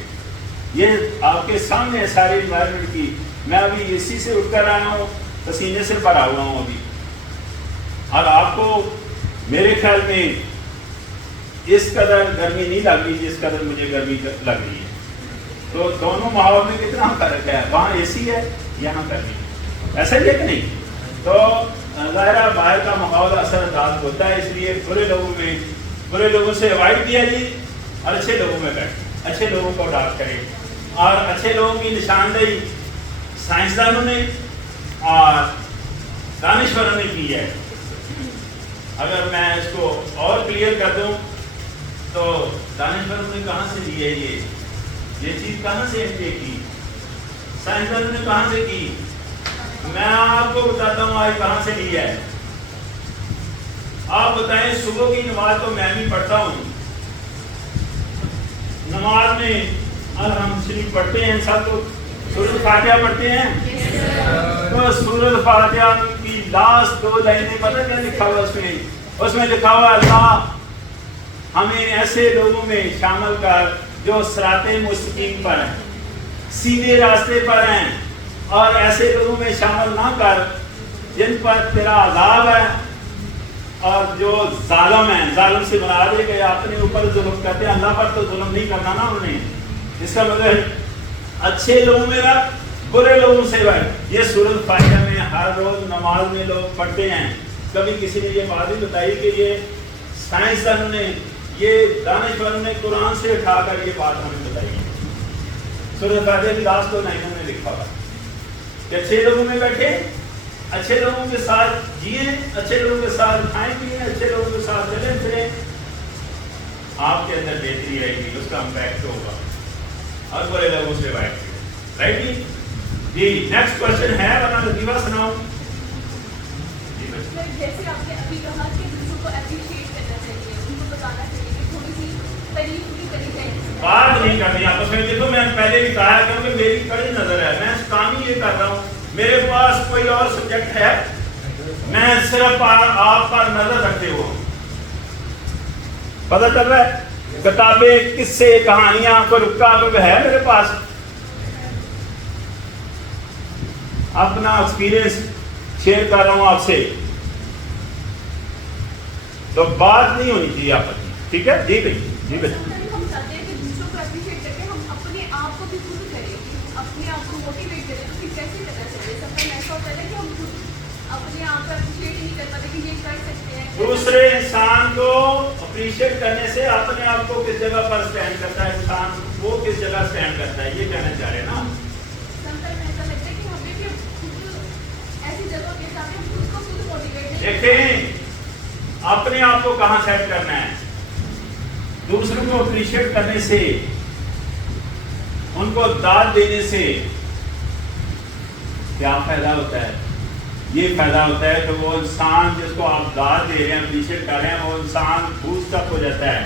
یہ آپ کے سامنے ہے ساری انوائرمنٹ کی. میں ابھی اے سی سے اٹھ کر آیا ہوں, پسینے سے بھرا ہوا ہوں ابھی, اور آپ کو میرے خیال میں اس قدر گرمی نہیں لگ رہی جس قدر مجھے گرمی لگ رہی ہے. تو دونوں ماحول میں کتنا فرق ہے, وہاں اے سی ہے یہاں گرمی, ایسا ہی ہے کہ نہیں. تو ظاہرہ باہر کا ماحول اثر انداز ہوتا ہے, اس لیے برے لوگوں سے اوائڈ کیا جی, اور اچھے لوگوں میں بیٹھ, اچھے لوگوں کو اڈاپٹ کریں. اور اچھے لوگوں کی نشاندہی سائنسدانوں نے اور دانشوروں نے کی ہے. اگر میں اس کو اور کلیئر کر دوں تو دانشوروں نے کہاں سے لی ہے یہ چیز کہاں سے انٹیک کی, سائنسدانوں نے کہاں سے کی, میں آپ کو بتاتا ہوں آج کہاں سے لی ہے. آپ بتائیں, صبح کی نماز تو میں بھی پڑھتا ہوں, نماز میں ہم شریف پڑھتے ہیں سب, تو سورۃ فاتحہ پڑھتے ہیں. تو سورۃ فاتحہ کی لاسٹ 2 لائنیں پتہ کیا لکھا ہوا اس میں لکھا ہوا اللہ ہمیں ایسے لوگوں میں شامل کر جو صراط مستقیم پر ہیں, سیدھے راستے پر ہیں, اور ایسے لوگوں میں شامل نہ کر جن پر تیرا عذاب ہے اور جو ظالم ہیں. ظالم سے مراد ہے کہ اپنے اوپر ظلم کرتے ہیں, اللہ پر تو ظلم نہیں کرنا نا انہیں. اس کا مطلب اچھے لوگوں میں رکھ, برے لوگوں سے رکھ. یہ سورۃ فاتحہ میں ہر روز نماز میں لوگ پڑھتے ہیں. کبھی کسی نے یہ بات نہیں بتائی کہ یہ سائنسدانوں نے, یہ دانشوروں نے قرآن سے اٹھا کر یہ بات ہمیں بتائی ہے. سورۃ فاتحہ کی لاسٹ 2 لائنوں میں لکھا ہوا کہ اچھے لوگوں میں بیٹھے, اچھے لوگوں کے ساتھ جئیں, اچھے لوگوں کے ساتھ کھائیں پیئیں, اچھے لوگوں کے ساتھ چلیں پھریں, آپ کے اندر بہتری رہے گی, اس کا امپیکٹ ہوگا. اور برے لوگوں سے بیٹھ رائٹ جی. جی نیکسٹ کوشچن ہے, ورنہ لطیفہ سناؤ. جیسے آپ نے ابھی کہا کہ دوسروں کو اپریشیٹ کرنا چاہیے, ان کو بتانا چاہیے کہ تھوڑی سی تعریف بھی کرنی چاہیے. بات نہیں کرنی آپس میں. دیکھو میں پہلے بھی کہا کیونکہ میری کڑی نظر ہے, میں کام ہی یہ کر رہا ہوں, میرے پاس کوئی اور سبجیکٹ ہے, میں صرف آپ پر نظر رکھتے ہو. پتہ چل رہا ہے کتابیں, قصے, کہانیاں, کوئی رکا کوئی ہے میرے پاس. اپنا ایکسپیرینس شیئر کر رہا ہوں آپ سے, تو بات نہیں ہونی چاہیے آپس میں. ٹھیک ہے جی بھائی. جی بھائی ہم چاہتے ہیں کہ دوسروں کو اپریشیٹ کر کے ہم اپنے آپ کو بھی خود کریں, اپنے آپ کو موٹیویٹ کریں. تو پھر کیسے کرنا چاہیے؟ سب کا ایسا ہوتا ہے کہ ہم خود اپنے آپ کو اپریشیٹ ہی نہیں کر پاتے کہ یہ کر سکتے ہیں. دوسرے انسان کو اپریشیٹ کرنے سے اپنے آپ کو کس جگہ پر سٹینڈ کرتا ہے انسان, وہ کس جگہ سٹینڈ کرتا ہے, یہ کہنا چاہ رہے ہیں نا. ایسا لگتا ہے کہ ہمیں بھی خود ایسی جگہ کے ساتھ ہم خود کو خود موٹیویٹ. دیکھیں اپنے آپ کو کہاں سیٹ کرنا ہے. دوسروں کو اپریشیٹ کرنے سے, ان کو داد دینے سے کیا فائدہ ہوتا ہے؟ یہ فائدہ ہوتا ہے کہ وہ انسان جس کو آپ داد دے رہے ہیں, اپریشیٹ کر رہے ہیں, وہ انسان بوسٹ اپ ہو جاتا ہے,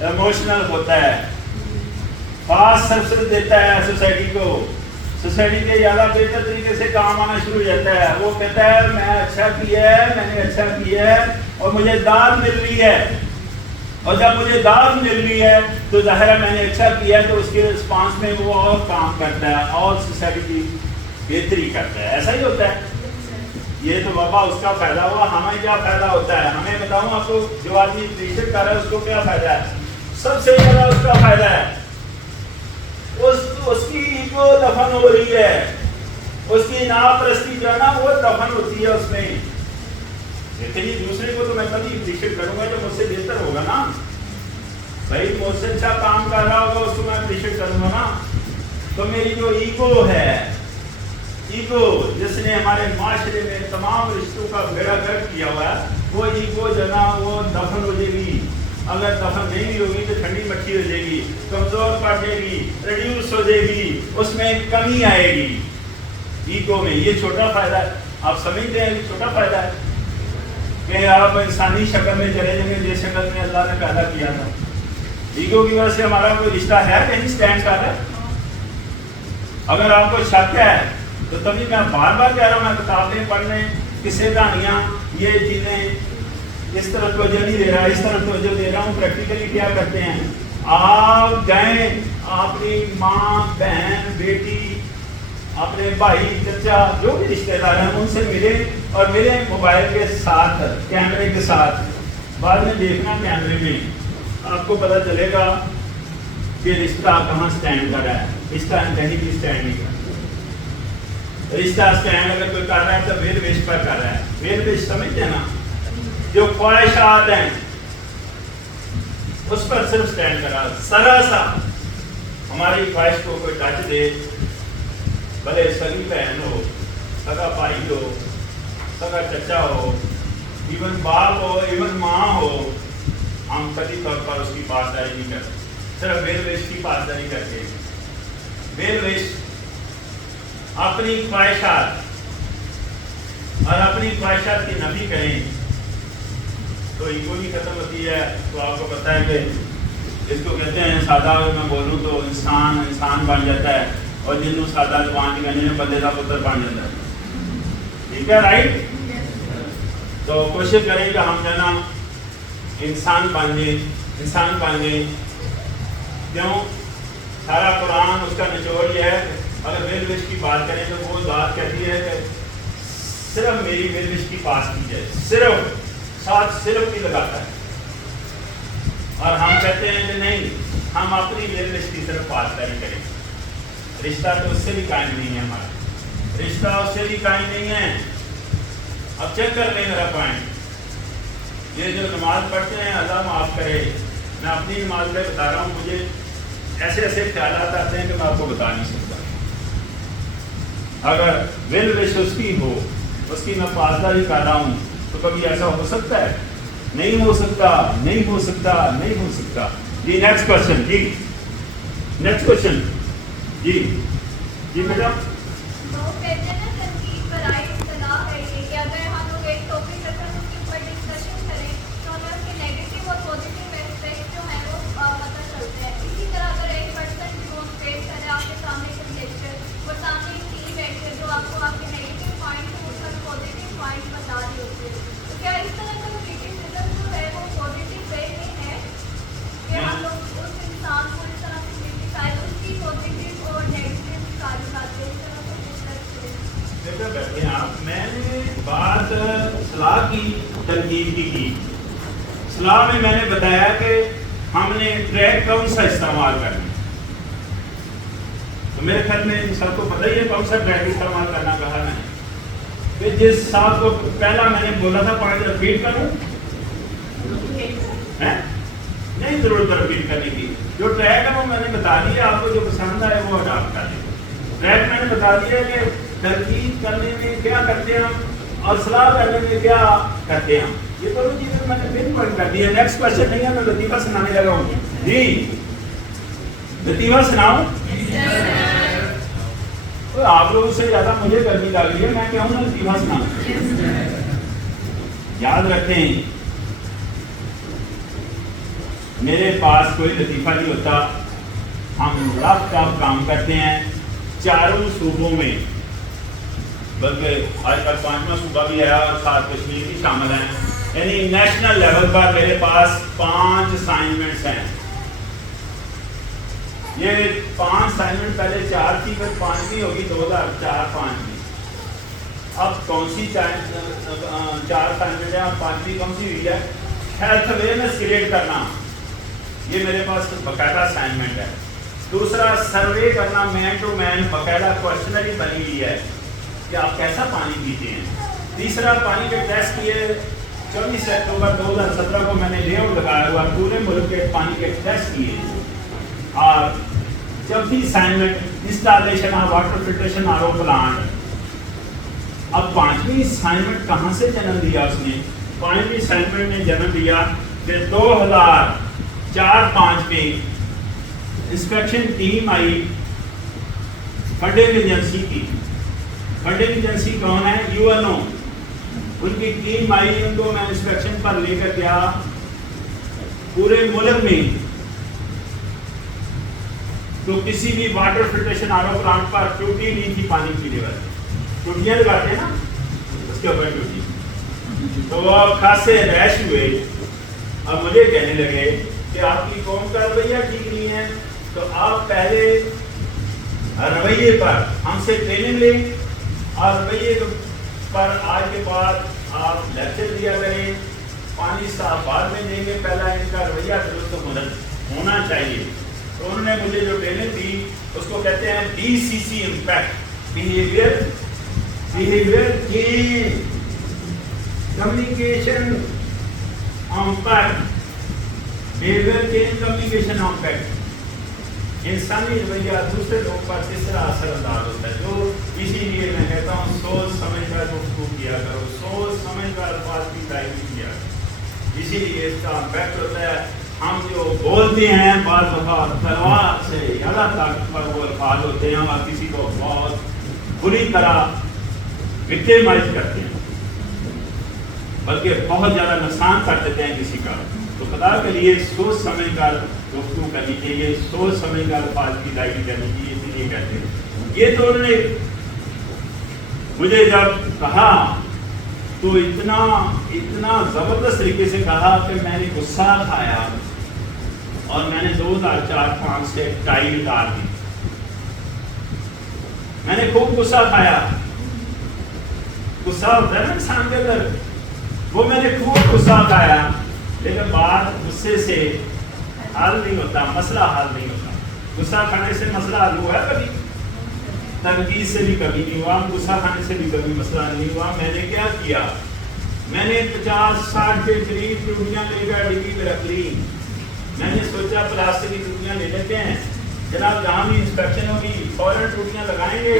ایموشنل ہوتا ہے, خاص سروس دیتا ہے سوسائٹی کو, سوسائٹی کے زیادہ بہتر طریقے سے کام آنا شروع ہو جاتا ہے. وہ کہتا ہے میں اچھا کیا ہے, میں نے اچھا کیا ہے اور مجھے داد مل رہی ہے, اور جب مجھے داد مل رہی ہے تو ظاہر ہے میں نے اچھا کیا ہے, تو اس کے رسپانس میں وہ اور کام کرتا ہے اور سوسائٹی کی بہتری کرتا ہے. ایسا ہی ہوتا ہے. یہ تو بابا اس کا فائدہ ہوا, ہمیں کیا فائدہ ہوتا ہے؟ ہمیں بتاؤں آپ کو, جو آدمی اپریشیٹ کر رہا ہے اس کو کیا فائدہ ہے؟ سب سے زیادہ اس کا فائدہ ہے اس کی ایگو دفن ہو رہی ہے, اس کی ناپرستی جو ہے نا وہ دفن ہوتی ہے اس میں. لیکن دوسرے کو تو میں کبھی اپریشیٹ کروں گا جو مجھ سے بہتر ہوگا نا. بھائی مجھ سے اچھا کام کر رہا ہوگا اس کو میں اپریشیٹ کروں گا نا. تو میری جو ایگو ہے ایگو جس نے ہمارے معاشرے میں تمام رشتوں کا بیڑا گرک کیا ہوا ہے، وہ ایگو جو نا وہ دفن ہو جائے گی. اگر دفن نہیں بھی ہوگی تو ٹھنڈی مٹھی ہو جائے گی، کمزور پڑ جائے گی، ریڈیوس ہو جائے گی، اس میں کمی آئے گی ایگو میں. یہ چھوٹا فائدہ ہے، آپ سمجھتے ہیں یہ چھوٹا فائدہ ہے کہ آپ انسانی شکل میں چلے جائیں گے جس شکل میں اللہ نے پیدا کیا تھا. ایگو کی وجہ سے ہمارا کوئی رشتہ ہے کہیں اسٹینڈ کر رہا ہے؟ اگر آپ کو شک ہے تو تبھی میں بار بار کہہ رہا ہوں، میں کتابیں پڑھنے، قصے کہانیاں، یہ چیزیں اس طرح توجہ نہیں دے رہا، اس طرح توجہ دے رہا ہوں. پریکٹیکلی کیا کرتے ہیں، آپ جائیں اپنی ماں، بہن، بیٹی، اپنے بھائی، چچا، جو بھی رشتہ دار ہیں ان سے ملیں اور ملیں موبائل کے ساتھ، کیمرے کے ساتھ. بعد میں دیکھنا کیمرے میں، آپ کو پتہ چلے گا کہ رشتہ کہاں سٹینڈ کر رہا ہے. رشتہ کہیں بھی سٹینڈ نہیں کر رہا. رشتہ سٹینڈ اگر کوئی کر رہا ہے تو ویل وش پر کر رہا ہے. ویل وش سمجھتے ہیں نا، جو خواہشات ہیں اس پر صرف سٹینڈ کر رہا. ذرا سا ہماری خواہش کو کوئی ٹچ دے، بھلے سگی بہن ہو، سگا بھائی ہو، سگا چچا ہو، ایون باپ ہو، ایون ماں ہو، ہم کبھی طور پر اس کی پاسداری نہیں کرتے. صرف ویل وش کی پاسداری کرتے ہیں. ویل وش اپنی خواہشات اور اپنی خواہشات کی نفی کریں تو ایگو نہیں ختم ہوتی ہے. تو آپ کو پتہ ہے کہ اس کو کہتے ہیں سادہ میں بولوں تو انسان بن جاتا ہے، اور جنوں سادہ زبان کی کہنے میں بندے کا پتر بن جاتا ہے. ٹھیک ہے، رائٹ؟ تو کوشش کریں کہ ہم جو ہے نا انسان بن جائیں. کیوں؟ سارا قرآن اس کا نچوڑ یہ ہے. اگر ویل وش کی بات کریں تو وہ بات کہتی ہے کہ صرف میری ویل وش کی پاس کی جائے، صرف کی لگاتا ہے. اور ہم کہتے ہیں کہ نہیں، ہم اپنی ویل وش کی صرف پاسداری کریں. رشتہ تو اس سے بھی قائم نہیں ہے، ہمارا رشتہ اس سے بھی قائم نہیں ہے. اب چیک کر لیں میرا پوائنٹ. یہ جو نماز پڑھتے ہیں اللہ معاف کرے، میں اپنی نماز میں بتا رہا ہوں، مجھے ایسے خیالات آتے ہیں کہ میں آپ کو بتا نہیں سکتا. اگر ویل وش اس کی ہو، اس کی میں پاسداری کر رہا ہوں، تو کبھی ایسا ہو سکتا ہے؟ نہیں ہو سکتا. جی نیکسٹ کوشچن. جی بیٹا. تو کہتے ہیں نا تنقید برائے اصطلاح ہے یہ کہ اگر ہم لوگ ایک ٹاپک رکھیں اس کے اوپر ڈسکشن کریں تو ہمیں اس کے نیگیٹو اور پازیٹیو ایسپیکٹ جو ہیں وہ پتہ چلتے ہیں. اسی طرح اگر ایک پرسن ڈیمونسٹریٹ کرے آپ کے سامنے کوئی لیکچر اور سامنے ایک ٹیم بیٹھ کر جو آپ کو آپ کے نیگیٹو پوائنٹ کو اس کا پازیٹیو پوائنٹ بتا رہی ہوتی ہے، تو کیا اس طرح کا کریٹیسزم جو ہے وہ پازیٹیو وے میں ہے کہ ہم لوگ اس انسان کو اس طرح سے کریٹیسائز اس کی پازیٹیو اور نیگیٹو ساری باتیں اس طرح سے بیٹا بیٹھے ہیں آپ. میں نے بات صلاح کی تنقید کی. صلاح میں نے بتایا کہ ہم نے ٹریک کون سا استعمال کرنا. تو میرے خیال میں سب کو پتہ ہی ہے کون سا ٹریک استعمال کرنا کہا میں نے. پھر جس صاحب کو پہلا میں نے بولا تھا پوائنٹ رپیٹ کروں، نہیں ضرورت رپیٹ کرنے کی. جو ٹریک ہے وہ میں نے بتا دیا، آپ کو جو پسند آئے وہ اڈاپٹ کر لیں. ٹریک میں نے بتا دیا کہ تنقید کرنے میں کیا کرتے ہیں اور صلاح کرنے میں کیا کرتے ہیں. یہ دونوں چیزیں میں نے پن پوائنٹ کر دی ہے. نیکسٹ کوشچن نہیں ہے، میں لطیفہ سنانے لگا ہوں. جی لطیفہ سناؤں؟ آپ لوگوں سے زیادہ مجھے گرمی لگ رہی ہے، میں کہوں نا لطیفہ سناؤں. یاد رکھیں میرے پاس کوئی لطیفہ نہیں ہوتا. ہم رف ٹف کام کرتے ہیں چاروں صوبوں میں، بلکہ آج تک 5واں صوبہ بھی ہے اور 7 کشمیر بھی شامل ہیں. یعنی نیشنل لیول پر میرے پاس 5 اسائنمنٹس ہیں. یہ 5 اسائنمنٹ پہلے 4 تھی، پھر 5ویں ہوگی 2004-5 میں. اب کون سی 4 اسائنمنٹ ہے، اب 5ویں کون سی ہوئی ہے؟ ہیلتھ اویئرنیس کریٹ کرنا، یہ میرے پاس باقاعدہ اسائنمنٹ ہے. دوسرا سروے کرنا مین ٹو مین، باقاعدہ کوشچنری بنی ہوئی ہے کہ آپ کیسا پانی پیتے ہیں. تیسرا پانی کے ٹیسٹ کیے 24 اکتوبر 2017 کو میں نے لے آؤٹ لگایا ہوا پورے ملک کے پانی کے ٹیسٹ کیے. اور چوتھی assignment installation of water filtration R O plant. اب پانچویں اسائنمنٹ کہاں سے جنم دیا اس نے؟ پانچویں اسائنمنٹ نے جنم دیا کہ 2004-5 میں inspection team I funding agency کی. فنڈنگ ایجنسی کون ہے؟ UNO. ان کی ٹیم آئی, ان کو میں انسپیکشن پر لے کر گیا پورے ملک میں. تو کسی بھی واٹر فلٹریشن RO پلانٹ پر ٹوٹی نہیں تھی پانی کی لیول. ٹوٹیاں لگاتے ہیں نا, اس کے اوپر ٹوٹی. تو وہ خاصے ریش ہوئے. اب مجھے کہنے لگے کہ آپ کی قوم کا رویہ ٹھیک نہیں ہے, تو آپ پہلے رویے پر ہم سے ٹریننگ لیں اور رویے پر آج کے بعد آپ لیکچر دیا کریں. پانی صاف بعد میں دیں گے, پہلا ان کا رویہ درست ہونا چاہیے. تو انہوں نے مجھے جو ٹریننگ دی اس کو کہتے ہیں BCC impact, behaviour change communication impact. Behaviour change communication impact. انسانی رویہ دوسرے لوگ پر کس طرح اثر انداز ہوتا ہے. جو اسی لیے میں کہتا ہوں سوچ سمجھ کر گفتگو کیا کرو, سوچ سمجھ کر الفاظ کی تعریف کیا کرو. اسی لیے اس کا امپیکٹ ہوتا ہے. ہم جو بولتے ہیں بعض دفعہ تلوار سے زیادہ طاقتور وہ الفاظ ہوتے ہیں اور کسی کو بہت بری طرح وکٹیمائز کرتے ہیں, بلکہ بہت زیادہ نقصان کر دیتے ہیں کسی کا. تو خدا کے لیے سوچ سمجھ کر گفتگو کرنی چاہیے, سوچ سمجھ کر الفاظ کی ادائیگی کرنی چاہیے. اسی لیے کہتے ہیں یہ. تو انہوں نے مجھے جب کہا تو اتنا زبردست طریقے سے کہا کہ میں نے غصہ کھایا اور میں نے 2004-5 سے ٹائی اتار دی. میں نے خوب غصہ کھایا. غصہ ہوتا ہے نا انسان کے اندر, وہ میں نے خوب غصہ کھایا. لیکن بات غصے سے حل نہیں ہوتا, مسئلہ حل نہیں ہوتا. غصہ کھانے سے مسئلہ حل ہوا ہے کبھی؟ تنقید سے بھی کبھی نہیں ہوا, غصہ کھانے سے بھی کبھی مسئلہ نہیں ہوا. میں نے کیا کیا؟ میں نے 50-60 کے قریب ٹوٹیاں لے کر ڈگی میں رکھ لی. میں نے سوچا پلاسٹک کی ٹوٹیاں لے لیتے ہیں, جناب جہاں بھی انسپیکشن ہوگی فوراً ٹوٹیاں لگائیں گے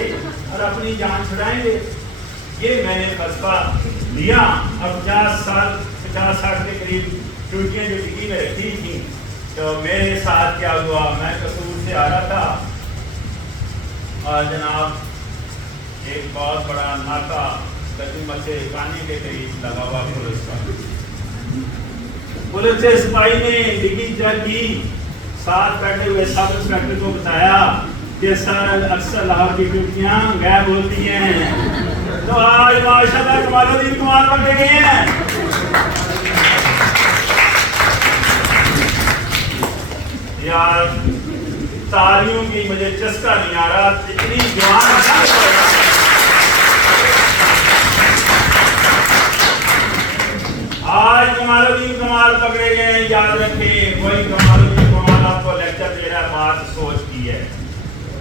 اور اپنی جان چھڑائیں گے. یہ میں نے فلسفہ لیا. اب 50-60 کے قریب ٹوٹیاں جو ڈگی میں رکھی تھیں, تو میرے ساتھ کیا ہوا, میں قصور سے آ رہا تھا اور جناب ایک بہت بڑا ناکا تجمہ سے پانی کے قریب لگا ہوا پولیس کا. پولیس سے سپاہی نے ڈگی چیک کی. ساتھ بیٹھے ہوئے سب انسپیکٹر کو بتایا کہ سر اکثر لاہور کی ٹوٹیاں غائب ہوتی ہیں. تو آج ماشاءاللہ کمال الدین کمال پکڑے گئے ہیں. یار تالیوں کی مجھے چسکا نہیں آ رہا, اتنی جوان. آج کمال الدین کمال پکڑے گئے. یاد رکھیں وہی کمال الدین کمال آپ کو لیکچر دے رہا ہے. بات سوچ کی ہے,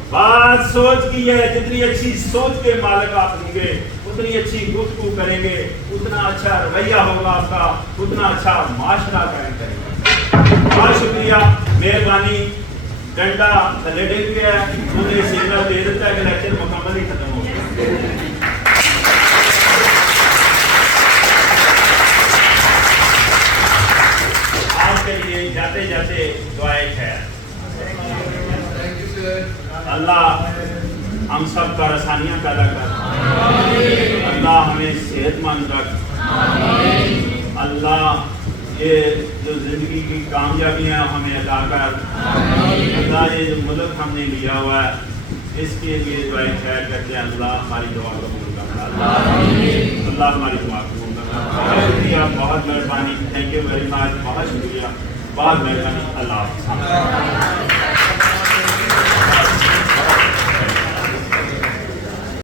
بات سوچ کی ہے. جتنی اچھی سوچ کے مالک آپ ہوں گے, اتنی اچھی گفتگو کریں گے, اتنا اچھا رویہ ہوگا آپ کا, اتنا اچھا معاشرہ قائم کریں گے. بہت شکریہ, مہربانی. ڈنڈا تھلے ڈگ گیا ہے, انہیں سگنل دے دیتا ہے کہ لیکچر مکمل ہی ختم ہو گیا. آپ کے لیے جاتے جاتے دعائیں خیر. اللہ ہم سب پر آسانیاں پیدا کر, اللہ ہمیں صحت مند رکھ, اللہ یہ جو زندگی کی کامیابیاں ہمیں عطا کر, اللہ یہ جو ملک ہم نے لیا ہوا ہے اس کے لیے دعائیں خیر کرتے ہیں. اللہ ہماری دعا قبول کرنا, اللہ ہماری دعا قبول کرنا. بہت شکریہ, بہت مہربانی. تھینک یو ویری مچ, بہت شکریہ, بہت مہربانی. اللہ حافظ.